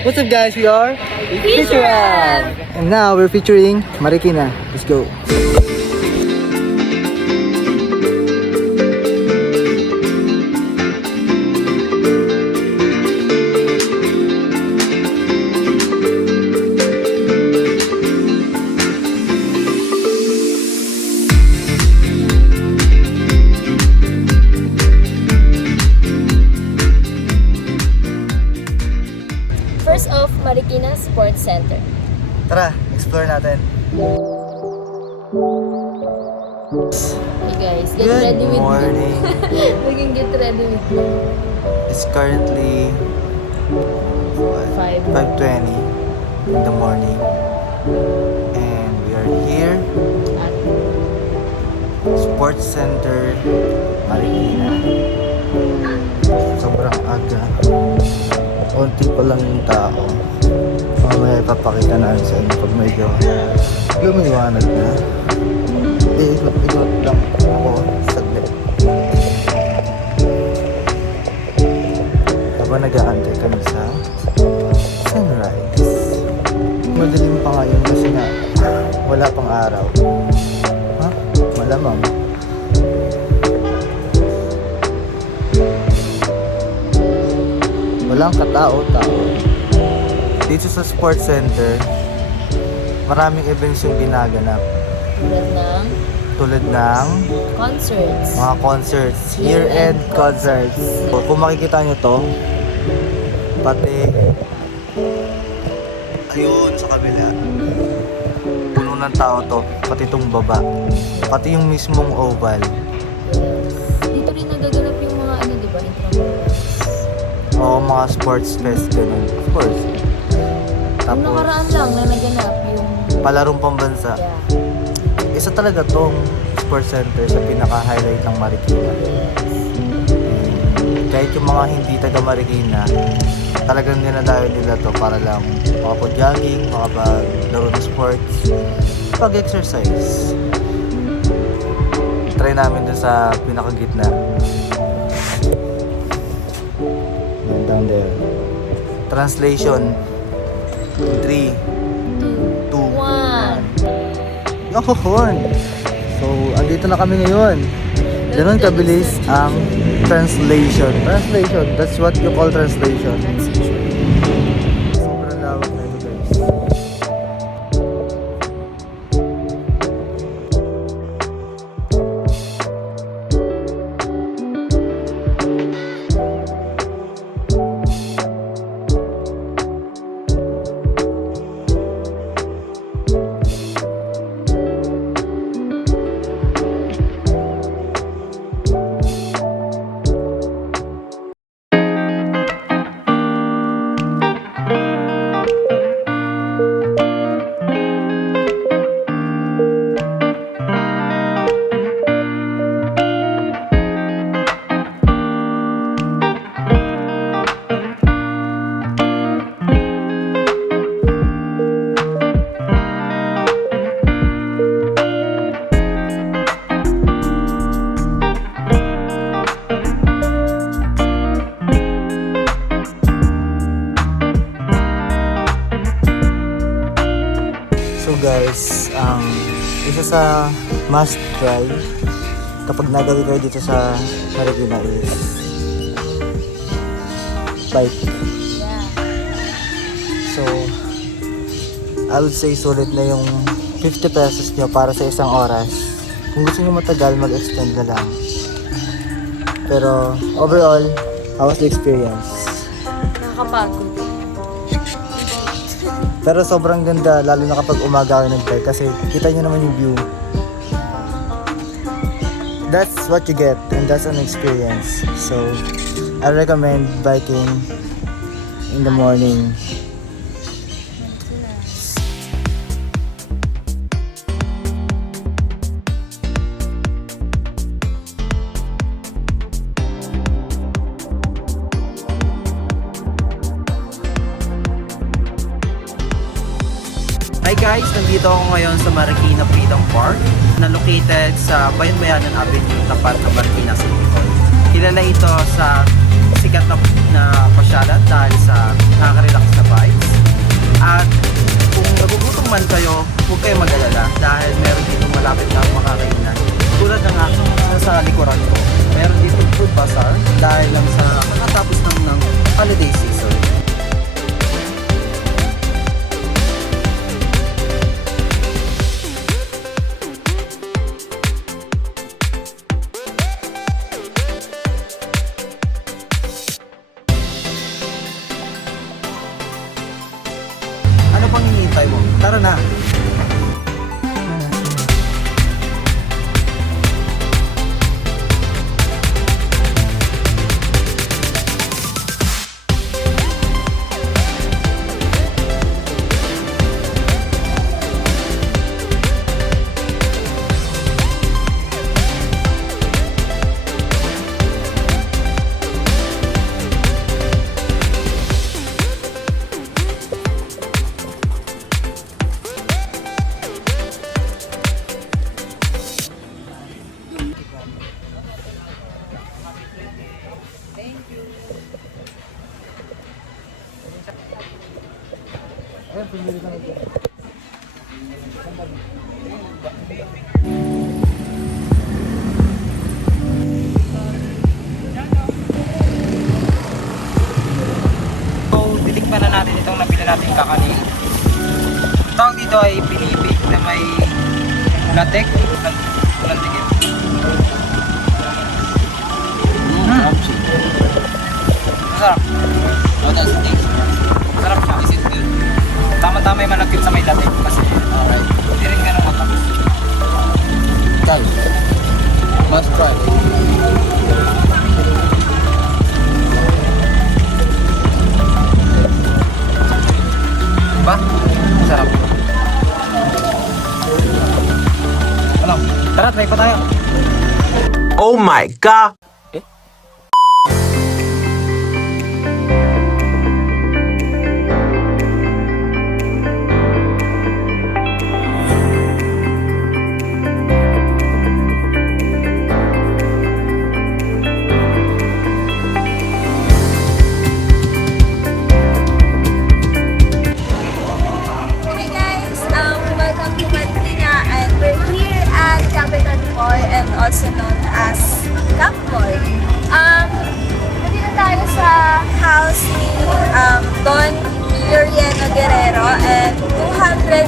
What's up guys, we are Feature Up! And now we're featuring Marikina. Let's go. First off, Marikina Sports Center. Tara, explore natin. Hey guys, get Good ready with morning. me. We can get ready with me. It's currently 5:20 in the morning. And we are here, At Sports Center, Marikina. Sobrang aga. Konti pa lang yung tao. Mamaya ipapakita namin sa inyo pag medyo lumiwanag na. Ikot-ikot lang ako saglit. Habang nag-aantay kami sa sunrise. Madilim pa ngayon kasi nga wala pang araw. Ha? Malamang. Walang katao-tao. Dito sa Sports Center, maraming events yung ginaganap. Tulad ng concerts. mga concerts, year-end concerts. So, kung makikita nyo to, pati ayun sa kabila, puno ng tao to, pati itong baba, pati yung mismong oval. Dito rin nagaganap yung mga ano, di ba? O mga sports fest, ganun. Of course. Yung nakaraan lang na naganap yung... Palarong pambansa. Yeah. Isa talaga tong sports center sa pinaka-highlight ng Marikina. Kahit yung mga hindi taga Marikina, talagang dinadayo nila to para lang makapag-jogging, makapaglaro ng sports, pag-exercise. Try namin dun sa pinakagitna. Down there. Translation. 3, 2, 1. Yohon! So, andito na kami ngayon. Ganun kabilis ang translation. Translation, that's what you call translation. Sobrang lawak na ito guys. So guys, isa sa must try kapag nagawi kayo dito sa Marikina is bike. Yeah. So, I would say sulit na yung 50 pesos nyo para sa isang oras. Kung gusto nyo matagal, mag-extend na lang. Pero overall, how was the experience? Nakakapagod. Pero sobrang ganda, lalo na kapag umaga kayo nag-bike kasi kita nyo naman yung view. That's what you get and that's an experience. So, I recommend biking in the morning. Hi guys, nandito ako ngayon sa Marikina Freedom Park na located sa Bayan-Bayanan Avenue, tapat ng Marikina City Hall. Kilala ito sa sikat na pasyalan dahil sa nakaka-relax na vibe dahil lang sa kakatapos ng holiday season. Ano pang hinihintay mo? Tara na! So, titikman na natin itong nabili natin kakanin. Tawag dito ay pinipig na may latek. Lantikit. Masarap. What does it taste? Masarap siya. Is it good? Tama-tama yung malagkit sa may latek kasi alright. Hindi rin ganun matamis. Try. Must try. Diba? Masarap. Ano? Tara, try pa tayo. Oh my god! Hey guys, welcome to Marikina and we're here at Capital Mall and also known as Camp Mall. Nandito tayo sa house ni Don Lorieno Guerrero and 200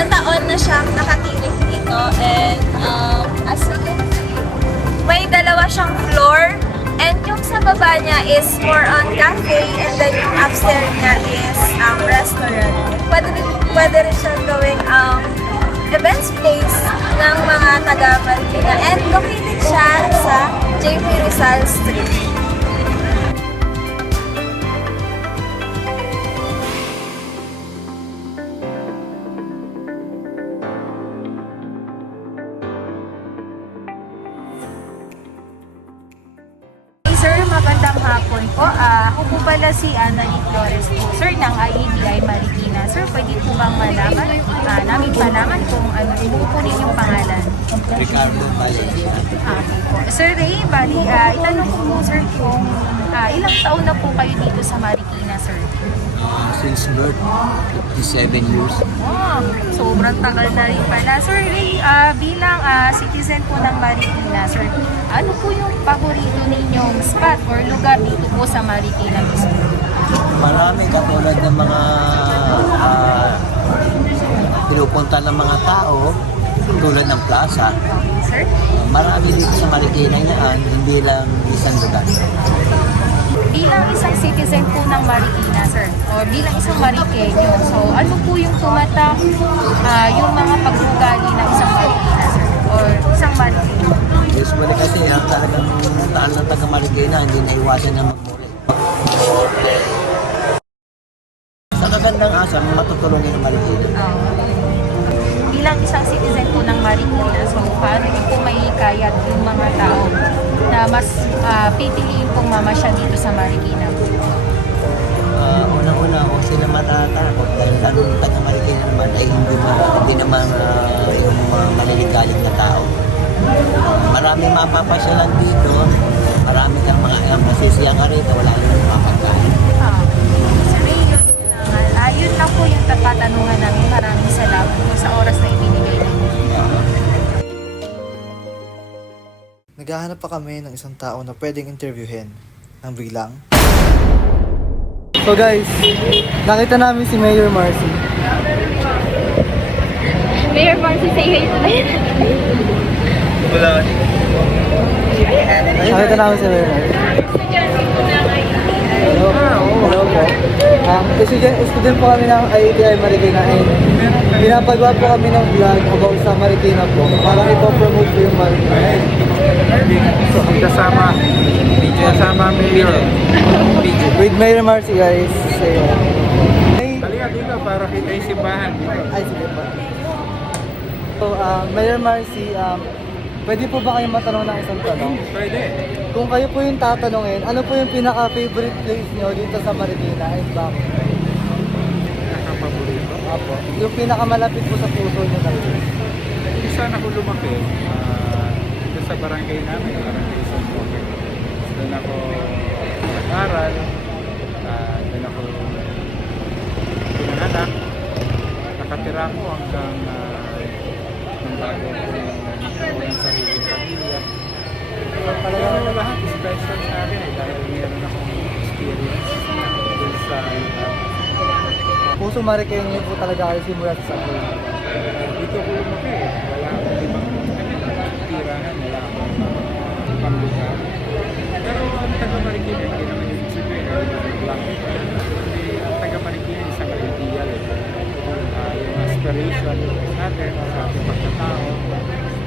na taon na siyang nakatilik dito and as you can see, may dalawa siyang floor and yung sa baba niya is more on cafe and then yung upstairs niya is restaurant. Pwede rin siyang gawing events place ng mga taga Marikina and located siya sa JP Rizal Street. Sir, magandang hapon po. Ako po pala si Annalyn Flores po, sir, ng IATI Marikina. Sir, pwede po bang malaman, namin malaman kung ano po yung pangalan? Ricardo Valencia. Po. Sir Ray, bali, itanong ko po, sir, kung ilang taon na po kayo dito sa Marikina, sir? Since birth, 57 years. Wow, sobrang tagal na rin pala. Sir Ray, bilang citizen po ng Marikina, sir, ano po yung paborito ninyong spot or lugar dito po sa Marikina mismo? Marami katulad ng mga pinupunta ng mga tao tulad ng plaza. Sir? Marami dito sa Marikina yan, hindi lang isang lugar. Bilang isang citizen po ng Marikina, sir, o bilang isang Marikenyo, so ano po yung tumatak yung mga pag-ugali ng isang Marikina, sir, or isang Marikenyo? Usually kasi yan, talagang taal ng taga Marikina, hindi naiwasan na magmuri. Sa kagandang asam, matutulungan ng Marikina. Bilang isang citizen po ng Marikina, so paano niyo po may hikayat yung mga tao na mas pipiliin pong mamasyal dito sa Marikina? Unang-una, kung sila matatakot, dahil lalo ng taga Marikina naman ay hindi naman yung mga maliligalig na tao. Marami mapapasyalan dito, marami kang mga masisiyang ka rito, wala naman mapagkain. Sir Ray, yun lang po yung tatanungan namin. Maraming salamat po sa oras na ibinigay niyo. naghahanap pa kami ng isang tao na pwedeng interviewin ng biglang. So guys, nakita namin si Mayor Marcy. Mayor Marcy, say hi to me. Nakita namin si Mayor Marcy. Hello. Hello po. Student po kami ng IATI Marikina and pinapagawa po kami ng vlog about sa Marikina po para ipopromote po yung Marikina. So, kasama Mayor. With Mayor Marcy guys. So, hey. Halika dito para kita yung simbahan. Ay, sige po. So, Mayor Marcy, pwede po ba kayo matanong ng isang tanong? Pwede. Kung kayo po yung tatanungin, ano po yung pinaka-favorite place nyo dito sa Marikina and bakit? Nakapaborito. Apo. Yung pinakamalapit po sa puso nyo na place. Kung saan ako lumaki, dito sa barangay namin, barangay San Roque. Doon ako nag-aral, doon ako pinanganak, nakatira ko hanggang nung bago ko nagkaroon ng sariling pamilya. Pero lahat special sa akin dahil meron akong experience dun sa lugar. Puso Marikina po talaga kayo simulat sa puso. Dito ko lumaki, wala akong ibang tirahan, wala akong panglugar. Pero ang taga-Marikina, hindi naman yung sabihin, lang. Ang taga-Marikina, isang ideal. Yung aspiration natin, sa ating pagkatao,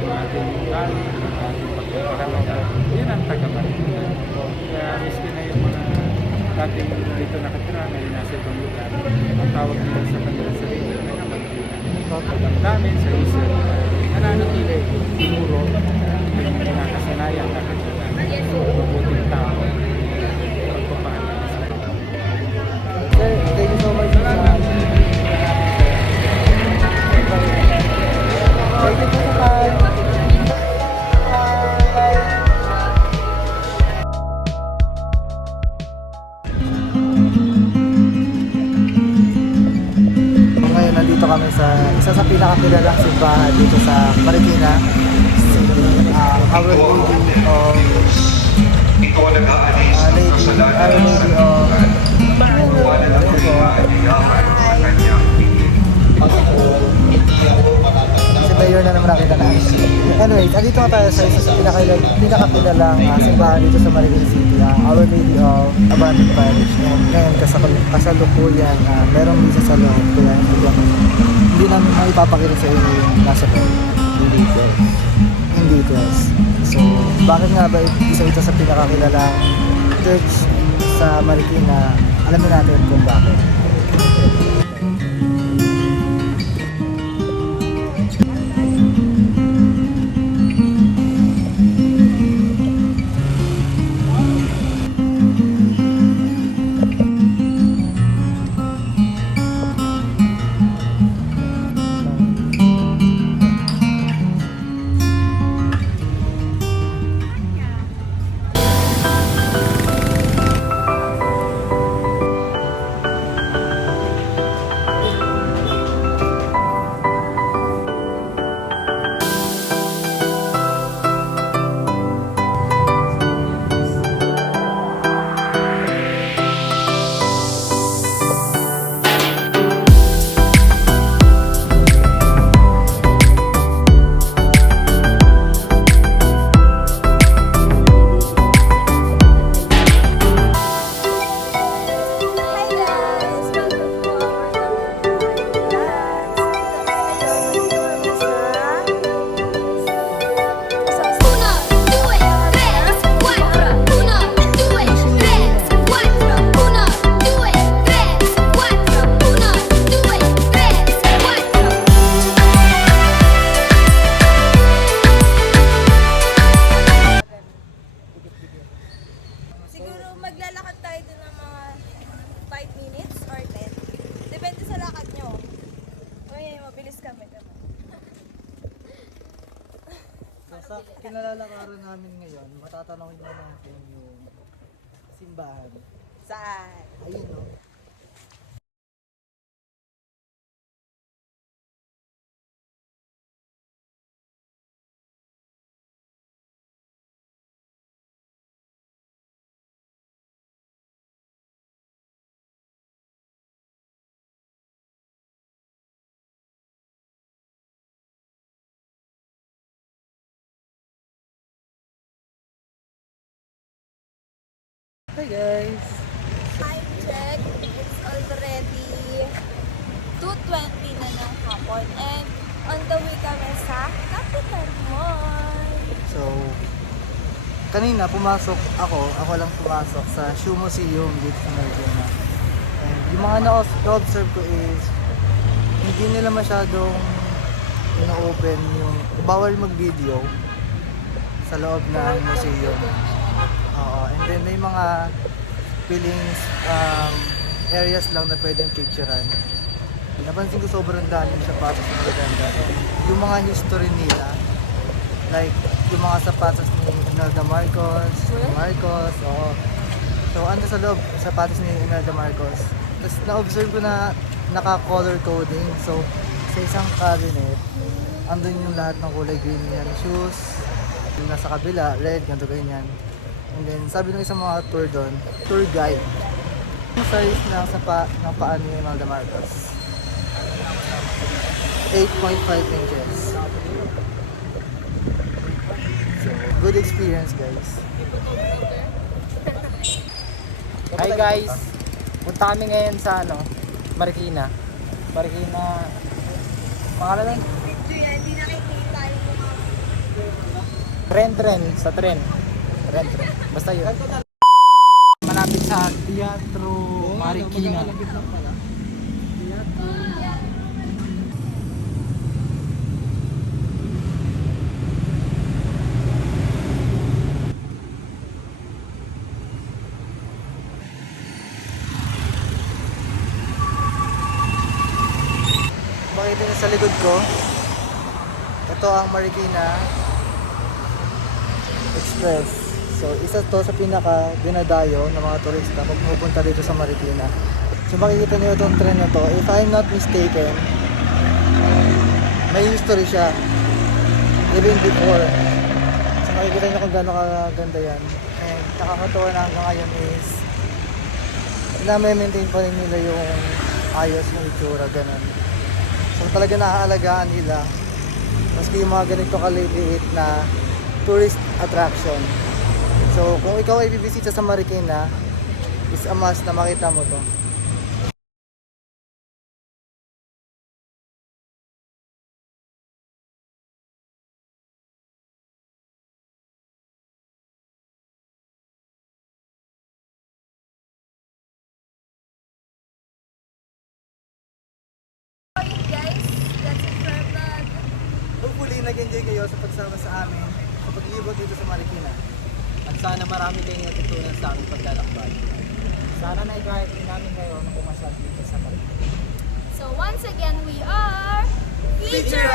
yung ating ugali, yung ating pagkakahalaga, yun ang taga-Marikina. Kaya miski na yung mga dating dito nakatira na yung nasa ibang lugar, ang tawag nila sa kanilang sarili, taga-Marikina. Alam namin sa isip, nananatili, siguro, yung nakasanayan natin mabuting tao, pagpapahalaga sa tao. Sir, thank you so much. Thank you po sa time. Ngayon, nandito kami sa isa sa pinakakilalang simbahan dito sa Marikina. Our Lady of Our Lady of si Mayor na naman nakita namin. Anyways, andito nga tayo sa isa sa pinakakilalang simbahan dito sa Marikina City, Our Lady of Abundant Parish. Ngayon, kasalukuyan, merong misa sa loob, kaya hindi namin maipapakita sa inyo yung nasa loob. In details. So, bakit nga ba isa ito sa pinakakilalang church sa Marikina? Alamin natin kung bakit. maglalakad tayo din ng mga 5 minutes or 10. Depende sa lakad nyo. Okay, mabilis kami. Sa kinalalakaran namin ngayon, matatanong nyo naman kung yung simbahan. Saan? Ayun, no? Hi guys! Time check, it's already 2:20 na ng hapon and on the way kami sa Capital Mall. So, kanina pumasok ako lang pumasok sa Shoe Museum dito sa Marikina. And yung mga na-observe ko is hindi nila masyadong ino-open yung bawal mag-video sa loob ng museum. Oo, and then may mga piling areas lang na pwedeng picturean. Napansin ko sobrang dami yung sapatos na magaganda. Yung mga history nila, like yung mga sapatos ni Imelda Marcos, oo. So ando sa loob, sapatos ni Imelda Marcos. Tapos na-observe ko na naka-color coding. So sa isang cabinet, andun yung lahat ng kulay green niya, shoes, yung nasa kabila, red, ganito ganyan. And then sabi ng isang mga tour doon, tour guide, yung size ng paa ni Imelda Marcos. 8.5 inches. So, good experience guys. Hi guys! Punta kami ngayon sa Marikina. Pangalan lang? Hindi nakikita yung Tren. Sa tren. Basta yun. Malapit sa Teatro Marikina. Makita niyo sa likod ko, ito ang Marikina Express. So isa to sa pinaka dinadayo ng mga turista pag pupunta dito sa Marikina. So makikita niyo itong tren na to, if I'm not mistaken, may history siya even before. So makikita niyo kung gaano kaganda yan. And nakakatuwa na hanggang ngayon is na-maintain pa rin nila yung ayos ng itsura, ganun. So talaga naaalagaan nila maski yung mga ganito kaliliit na tourist attraction. So kung ikaw ay bibisita sa Marikina, is a must na makita mo to. guys, that's it for our vlog. Hopefully nag-enjoy kayo sa pagsama sa amin sa paglibot dito sa Marikina. At sana marami kayong natutunan sa aming paglalakbay. Sana na i-guide din namin kayo na pumasyal dito sa Marikina. So once again, we are Feature